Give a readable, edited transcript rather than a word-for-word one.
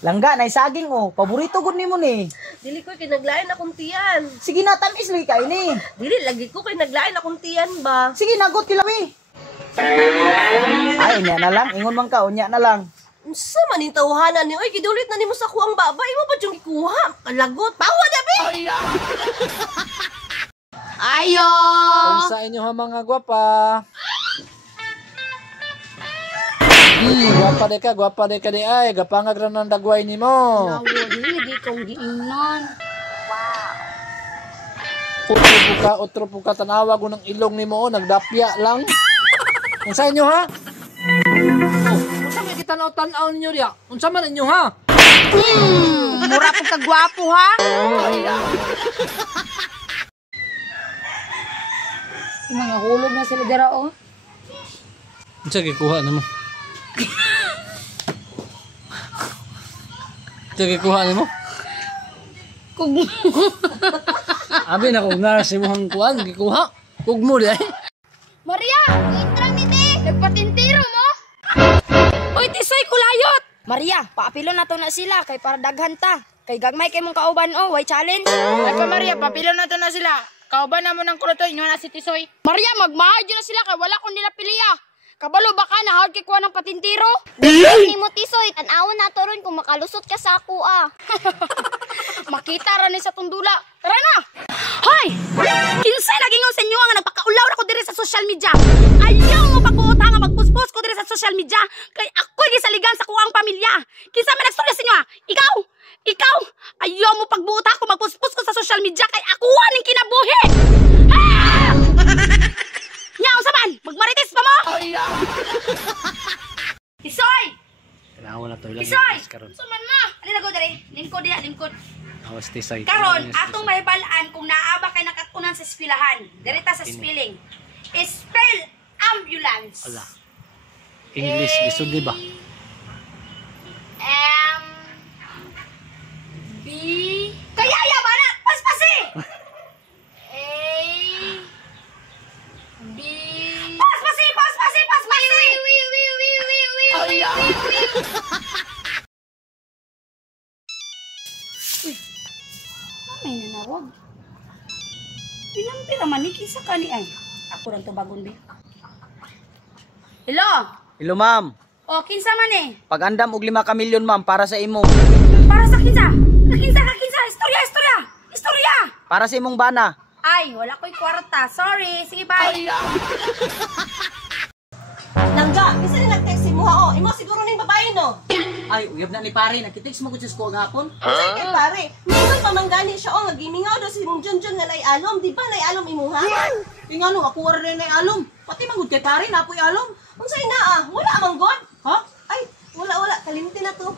Langga na saging oh. Paborito gud nimo ni. Dili ko kay naglain akong tiyan. Sige na tamis lagi kay ni. Dili lagi ko kay naglain akong tiyan ba. Sige nagot kilawi. Ay, unya na lang. Ingon man ka, unya na lang. Unsa man ning tawhanan ni oy gidulit na nimo sa kuang baba, imo pa jung ikuha. Kalagot. Pawa dabi. Ayo. Unsa inyo ha mga gwapa? Gwapa de ka di ay, gapangag ra nang dagway nimo. Nawo, di kong giingnan. Otro puka tanawa ko ng ilong nimo, nagdapya lang. Unsa inyo ha? Unsa may kitanaw-tanaw ninyo diya? Unsa man inyo ha? Mura po kagwapo ha? Mga hulog na sila dira oh. Unsa gikuha nimo? Unsa gikuha nimo? Kugmo. Abi na kung nasa imong kuan gikuha. Kugmo di ay. Maria, intrang ni te. Nagpatintiro mo? Oy, tisoy kulayot. Maria, paapilo na to na sila kay para daghan ta. Kay gagmay kay mong kauban oh, why challenge? Ay pa Maria, papilo na to na sila. Kauban na mo ng kulotoy, inyo na si Tisoy. Maria, magmahal na sila kay wala kong nila piliya. Kabalo baka na hard kay kuha ng patintiro? Ni mo Tisoy, tan-awon na to ron kung makalusot ka sa ako Makita ra ni sa tundula. Tara na. Hoy! Kinsay nagingon sa inyo nga nagpakaulaw na ko diri sa social media. Ayaw mo pagbuota nga magpuspos ko diri sa social media kay ako'y gisaligan sa kuwang pamilya. Kinsa man nagstorya sa inyo? Ikaw! Ikaw! Ayaw mo pagbuota ko magpuspos ko sa social media kay ako ning kinabuhi. Ah! Nya unsa man? Magmarites pa mo? Tisoy! Tanawa na to ilang. Tisoy! Unsa man ma? Ali na go diri. Lingkod diha, lingkod. Awas Tisoy. Karon, atong mahibalaan kung naaba kay nakatunan sa eskwelahan. Direta sa spelling. Spell ambulance. Ala. English gisud di ba? B Kaya ba na? Paspasi! A B Paspasi! Paspasi! Paspasi! May nanawag. Pinampira maniki sa kani ay. Ako lang to bagon bi. Hello? Hello ma'am. O, kinsa man eh? Pag-andam og 5 ka milyon ma'am para sa imo. Para sa kinsa? Kinsa? Istorya! Para sa imong bana. Ay, wala ko'y kwarta. Sorry. Sige, bye. Langga, isa ni nag-text si Muha oh. Imo siguro ning babae no. Ay, uyab na ni pare, nagkitext mo gud sa school gahapon. Say kay pare, mingon pa manggani siya oh nga gimingaw daw si mong Junjun nga nay alom, di ba nay alom imuha? Ingano ako wala na alom. Pati man gud kay pare napoy alom. Unsay naa? Wala man god? Ha? Ay, wala kalimti na to.